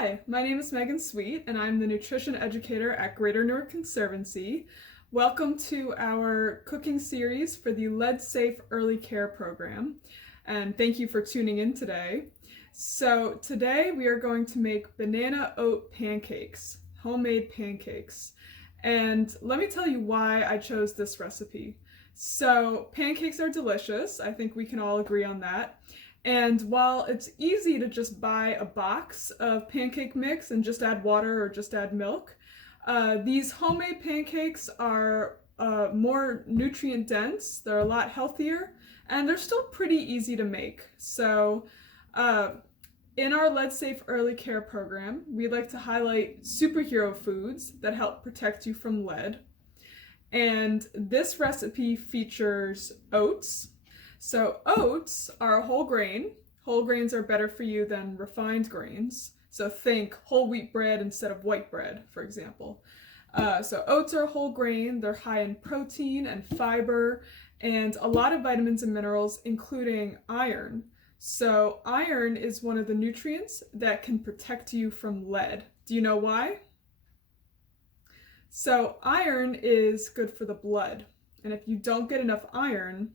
Hi, my name is Megan Sweet, and I'm the nutrition educator at Greater Newark Conservancy. Welcome to our cooking series for the Lead Safe Early Care program, and thank you for tuning in today. So today we are going to make banana oat pancakes, homemade pancakes. And let me tell you why I chose this recipe. So pancakes are delicious. I think we can all agree on that. And while it's easy to just buy a box of pancake mix and just add water or just add milk, these homemade pancakes are more nutrient dense, they're a lot healthier, and they're still pretty easy to make. So in our Lead Safe Early Care program, we like to highlight superhero foods that help protect you from lead. And this recipe features oats. So oats are a whole grain. Whole grains are better for you than refined grains. So think whole wheat bread instead of white bread, for example. So oats are a whole grain. They're high in protein and fiber and a lot of vitamins and minerals, including iron. So iron is one of the nutrients that can protect you from lead. Do you know why? So iron is good for the blood. And if you don't get enough iron,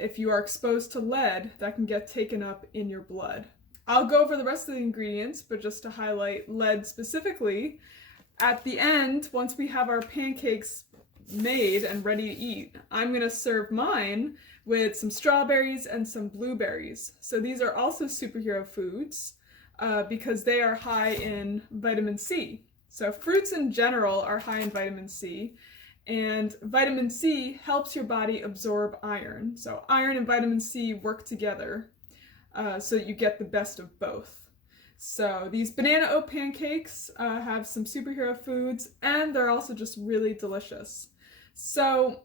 if you are exposed to lead, that can get taken up in your blood. I'll go over the rest of the ingredients, but just to highlight lead specifically, at the end, once we have our pancakes made and ready to eat, I'm going to serve mine with some strawberries and some blueberries. So these are also superhero foods because they are high in vitamin C. So fruits in general are high in vitamin C. And vitamin C helps your body absorb iron. So iron and vitamin C work together so that you get the best of both. So these banana oat pancakes have some superhero foods, and they're also just really delicious. So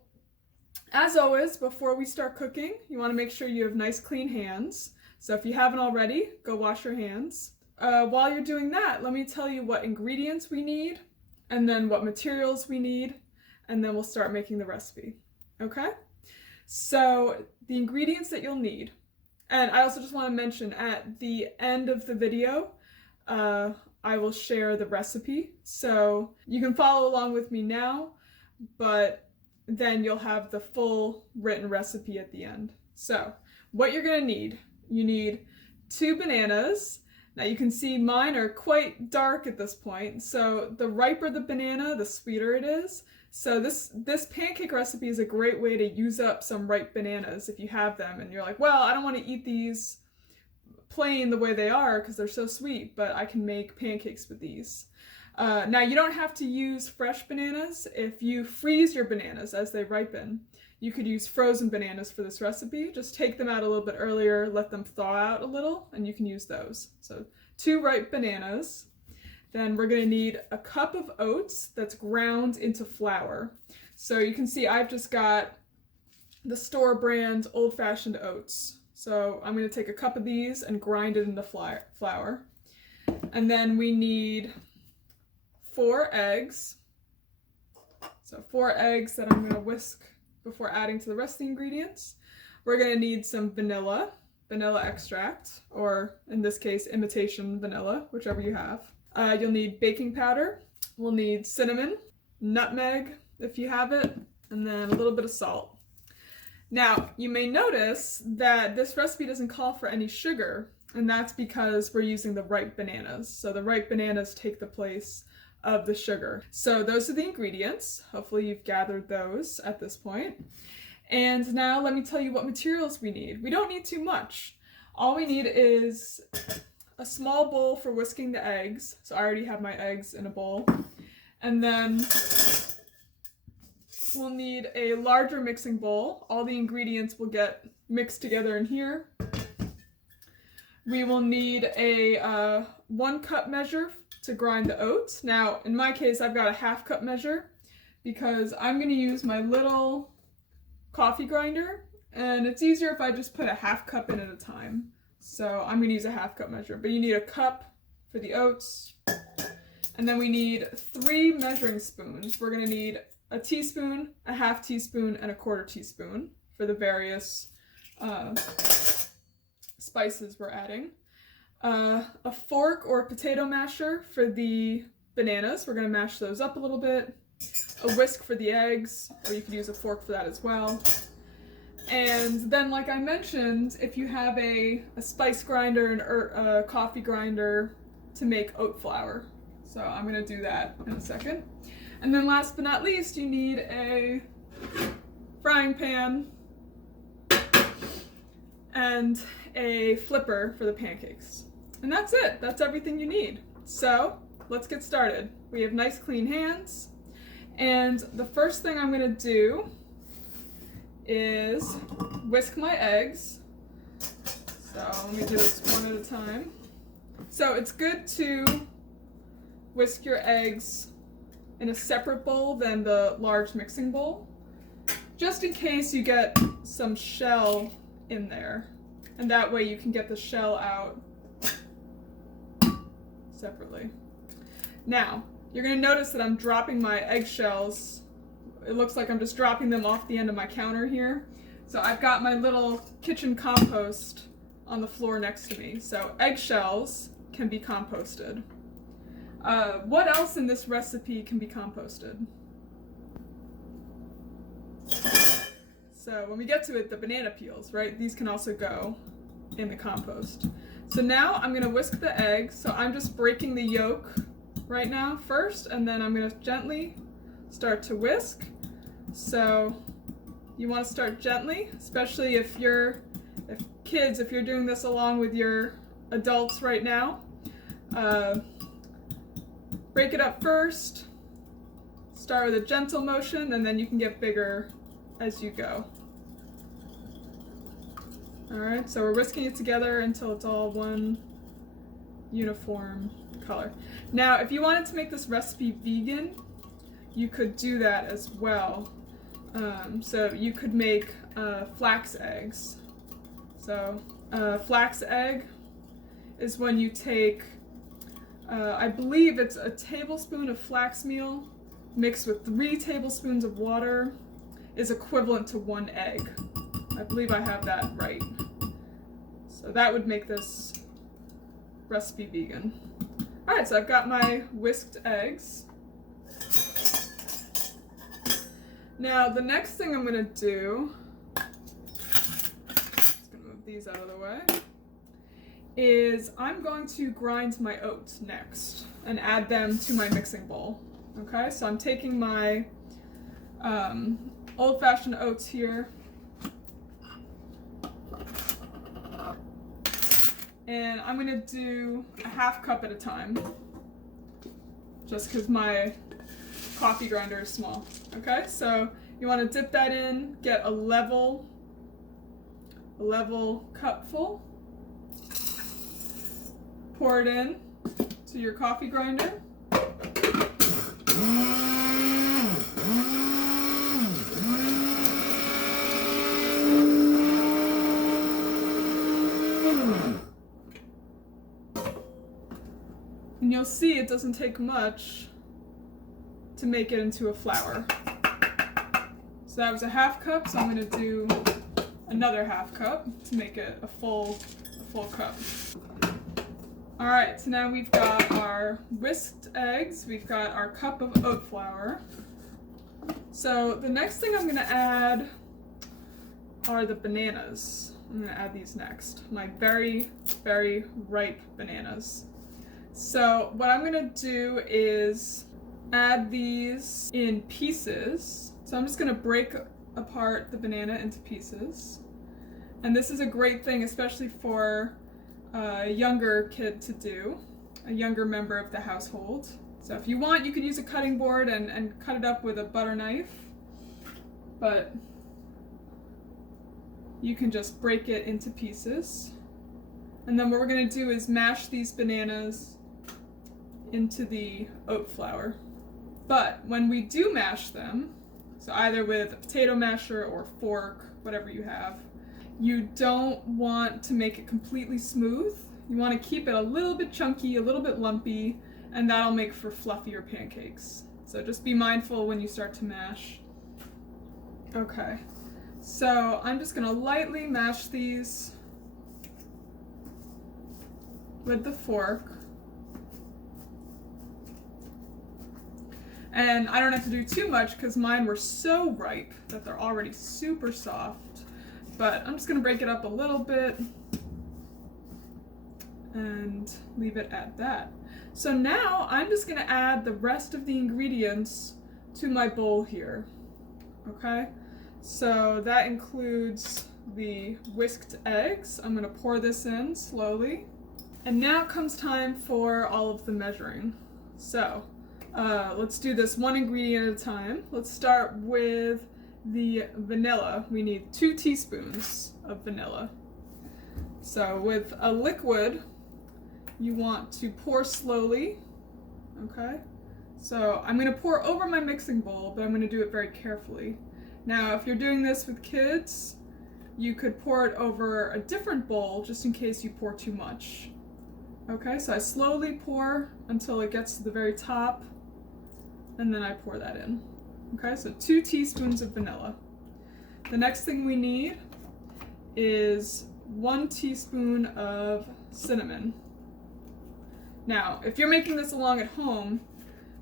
as always, before we start cooking, you want to make sure you have nice clean hands. So if you haven't already, go wash your hands. While you're doing that, let me tell you what ingredients we need, and then what materials we need, and then we'll start making the recipe, okay? So the ingredients that you'll need, and I also just want to mention at the end of the video, I will share the recipe. So you can follow along with me now, but then you'll have the full written recipe at the end. So what you're gonna need, you need 2 bananas. Now you can see mine are quite dark at this point. So the riper the banana, the sweeter it is. So this pancake recipe is a great way to use up some ripe bananas if you have them and you're like, well, I don't want to eat these plain the way they are because they're so sweet, but I can make pancakes with these. Now you don't have to use fresh bananas. If you freeze your bananas as they ripen, you could use frozen bananas for this recipe. Just take them out a little bit earlier, let them thaw out a little, and you can use those. So 2 ripe bananas. Then we're going to need a cup of oats that's ground into flour. So you can see I've just got the store brand old-fashioned oats. So I'm going to take a cup of these and grind it into flour. And then we need 4 eggs. So 4 eggs that I'm going to whisk before adding to the rest of the ingredients. We're going to need some vanilla extract, or in this case, imitation vanilla, whichever you have. You'll need baking powder, we'll need cinnamon, nutmeg if you have it, and then a little bit of salt. Now, you may notice that this recipe doesn't call for any sugar, and that's because we're using the ripe bananas. So the ripe bananas take the place of the sugar. So those are the ingredients. Hopefully you've gathered those at this point. And now let me tell you what materials we need. We don't need too much. All we need is a small bowl for whisking the eggs. So I already have my eggs in a bowl. And then we'll need a larger mixing bowl. All the ingredients will get mixed together in here. We will need a 1 cup measure to grind the oats. Now, in my case, I've got a 1/2 cup measure because I'm going to use my little coffee grinder, and it's easier if I just put a 1/2 cup in at a time. So I'm going to use a 1/2 cup measure, but you need a cup for the oats. And then we need 3 measuring spoons. We're going to need a teaspoon, a 1/2 teaspoon, and a 1/4 teaspoon for the various spices we're adding. A fork or potato masher for the bananas. We're gonna mash those up a little bit. A whisk for the eggs, or you could use a fork for that as well. And then, like I mentioned, if you have a spice grinder and a coffee grinder, to make oat flour. So I'm gonna do that in a second. And then last but not least, you need a frying pan and a flipper for the pancakes. And that's it. That's everything you need. So let's get started. We have nice clean hands. And the first thing I'm gonna do is whisk my eggs. So let me do this one at a time. So it's good to whisk your eggs in a separate bowl than the large mixing bowl, just in case you get some shell in there. And that way you can get the shell out separately. Now, you're gonna notice that I'm dropping my eggshells. It looks like I'm just dropping them off the end of my counter here. So I've got my little kitchen compost on the floor next to me. So eggshells can be composted. What else in this recipe can be composted? So when we get to it, the banana peels, right? These can also go in the compost. So now I'm gonna whisk the eggs. So I'm just breaking the yolk right now first, and then I'm gonna gently start to whisk. So you wanna start gently, especially if you're doing this along with your adults right now. Break it up first, start with a gentle motion, and then you can get bigger as you go. Alright, so we're whisking it together until it's all one uniform color. Now, if you wanted to make this recipe vegan, you could do that as well. So you could make flax eggs. So flax egg is when you take, I believe it's a tablespoon of flax meal mixed with 3 tablespoons of water is equivalent to 1 egg. I believe I have that right. So that would make this recipe vegan. Alright, so I've got my whisked eggs. Now the next thing I'm gonna do, just gonna move these out of the way, is I'm going to grind my oats next and add them to my mixing bowl. Okay, so I'm taking my old-fashioned oats here, and I'm gonna do a 1/2 cup at a time, just because my coffee grinder is small. Okay, so you want to dip that in, get a level cupful, pour it in to your coffee grinder. And you'll see it doesn't take much to make it into a flour. So that was a 1/2 cup, so I'm going to do another 1/2 cup to make it a full cup. Alright, so now we've got our whisked eggs, we've got our cup of oat flour. So the next thing I'm going to add are the bananas. I'm going to add these next, my very, very ripe bananas. So what I'm going to do is add these in pieces. So I'm just going to break apart the banana into pieces. And this is a great thing, especially for a younger kid to do, a younger member of the household. So if you want, you could use a cutting board and cut it up with a butter knife, but you can just break it into pieces. And then what we're going to do is mash these bananas into the oat flour. But when we do mash them, so either with a potato masher or fork, whatever you have, you don't want to make it completely smooth. You want to keep it a little bit chunky, a little bit lumpy, and that'll make for fluffier pancakes. So just be mindful when you start to mash. Okay, so I'm just going to lightly mash these with the fork. And I don't have to do too much because mine were so ripe that they're already super soft. But I'm just gonna break it up a little bit and leave it at that. So now I'm just gonna add the rest of the ingredients to my bowl here, okay? So that includes the whisked eggs. I'm gonna pour this in slowly. And now comes time for all of the measuring. So let's do this one ingredient at a time. Let's start with the vanilla. We need 2 teaspoons of vanilla. So with a liquid, you want to pour slowly, okay? So I'm gonna pour over my mixing bowl, but I'm gonna do it very carefully. Now, if you're doing this with kids, you could pour it over a different bowl just in case you pour too much. Okay, so I slowly pour until it gets to the very top, and then I pour that in. Okay, so 2 teaspoons of vanilla. The next thing we need is 1 teaspoon of cinnamon. Now, if you're making this along at home,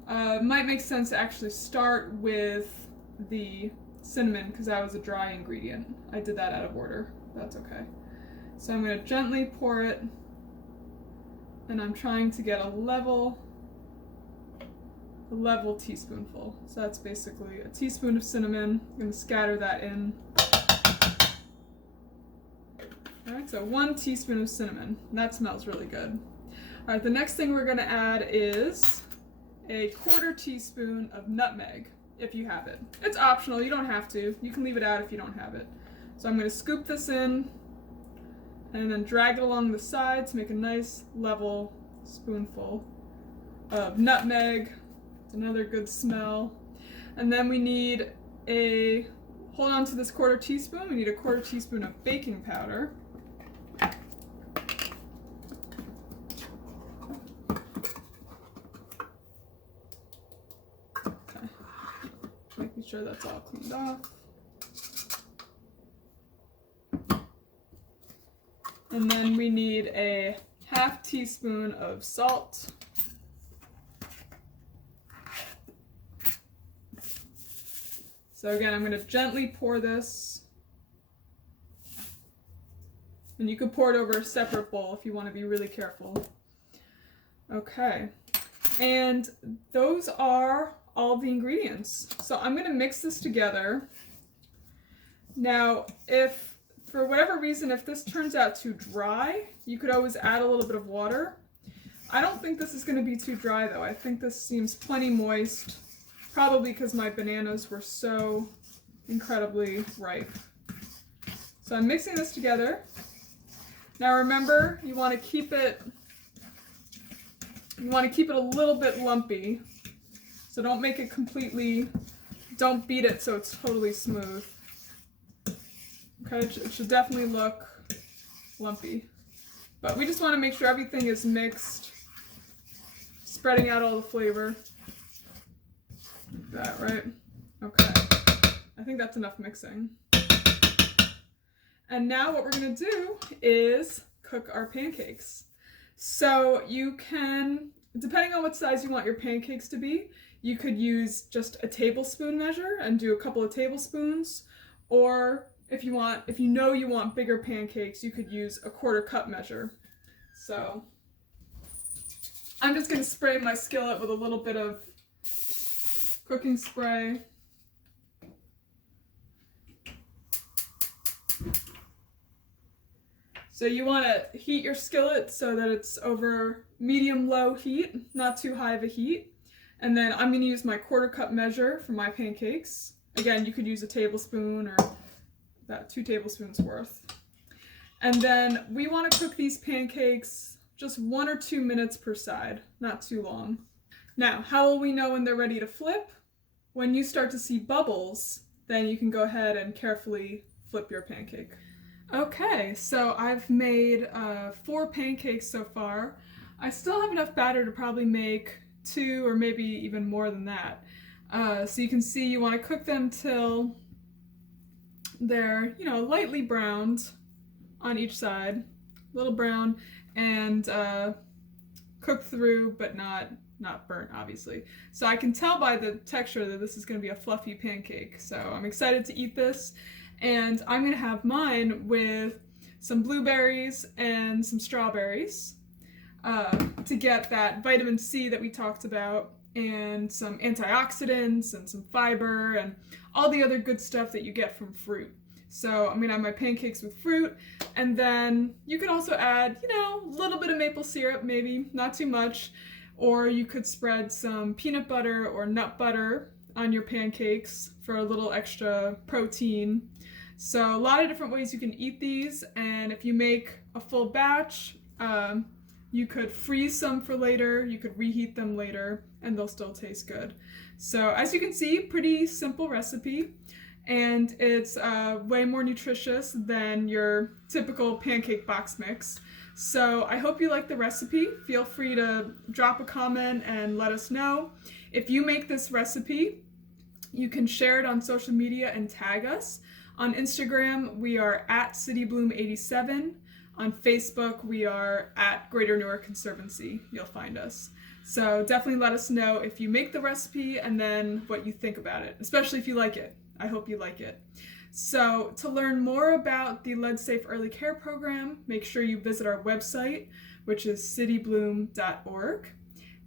it might make sense to actually start with the cinnamon because that was a dry ingredient. I did that out of order. That's okay. So I'm going to gently pour it, and I'm trying to get a level teaspoonful. So that's basically a teaspoon of cinnamon. I'm going to scatter that in. Alright, so 1 teaspoon of cinnamon. That smells really good. Alright, the next thing we're going to add is a 1/4 teaspoon of nutmeg, if you have it. It's optional, you don't have to. You can leave it out if you don't have it. So I'm going to scoop this in and then drag it along the sides to make a nice level spoonful of nutmeg. It's another good smell. And then we need hold on to this 1/4 teaspoon, we need a 1/4 teaspoon of baking powder. Okay. Making sure that's all cleaned off. And then we need a 1/2 teaspoon of salt. So again, I'm going to gently pour this. And you could pour it over a separate bowl if you want to be really careful. Okay. And those are all the ingredients. So I'm going to mix this together. Now, if for whatever reason, if this turns out too dry, you could always add a little bit of water. I don't think this is going to be too dry though. I think this seems plenty moist, probably because my bananas were so incredibly ripe. So I'm mixing this together. Now remember, you want to keep it a little bit lumpy. So don't make it don't beat it so it's totally smooth. Okay, it should definitely look lumpy. But we just want to make sure everything is mixed, spreading out all the flavor. Like that, right? Okay. I think that's enough mixing. And now what we're going to do is cook our pancakes. So you can, depending on what size you want your pancakes to be, you could use just a tablespoon measure and do a couple of tablespoons, or if you know you want bigger pancakes, you could use a 1/4 cup measure. So I'm just going to spray my skillet with a little bit of cooking spray. So you want to heat your skillet so that it's over medium-low heat, not too high of a heat. And then I'm going to use my 1/4 cup measure for my pancakes. Again, you could use a tablespoon or about 2 tablespoons worth. And then we want to cook these pancakes just 1 or 2 minutes per side, not too long. Now, how will we know when they're ready to flip? When you start to see bubbles, then you can go ahead and carefully flip your pancake. Okay, so I've made 4 pancakes so far. I still have enough batter to probably make 2 or maybe even more than that. So you can see you want to cook them till they're, lightly browned on each side, a little brown. and cooked through, but not burnt, obviously. So I can tell by the texture that this is going to be a fluffy pancake. So I'm excited to eat this, and I'm going to have mine with some blueberries and some strawberries to get that vitamin C that we talked about, and some antioxidants and some fiber and all the other good stuff that you get from fruit. So I'm gonna have my pancakes with fruit, and then you can also add, a little bit of maple syrup, maybe, not too much, or you could spread some peanut butter or nut butter on your pancakes for a little extra protein. So a lot of different ways you can eat these, and if you make a full batch, you could freeze some for later, you could reheat them later, and they'll still taste good. So as you can see, pretty simple recipe, and it's way more nutritious than your typical pancake box mix. So I hope you like the recipe. Feel free to drop a comment and let us know. If you make this recipe, you can share it on social media and tag us. On Instagram, we are at CityBloom87. On Facebook, we are at Greater Newark Conservancy. You'll find us. So definitely let us know if you make the recipe and then what you think about it, especially if you like it. I hope you like it. So to learn more about the Lead Safe Early Care Program, make sure you visit our website, which is citybloom.org.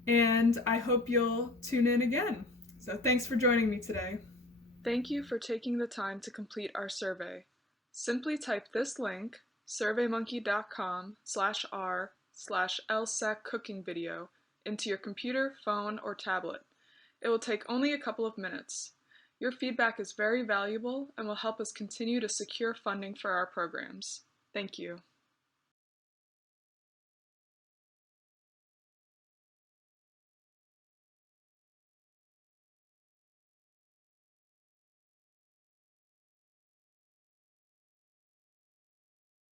And I hope you'll tune in again. So thanks for joining me today. Thank you for taking the time to complete our survey. Simply type this link, surveymonkey.com/r/lsec cooking video, into your computer, phone, or tablet. It will take only a couple of minutes. Your feedback is very valuable and will help us continue to secure funding for our programs. Thank you.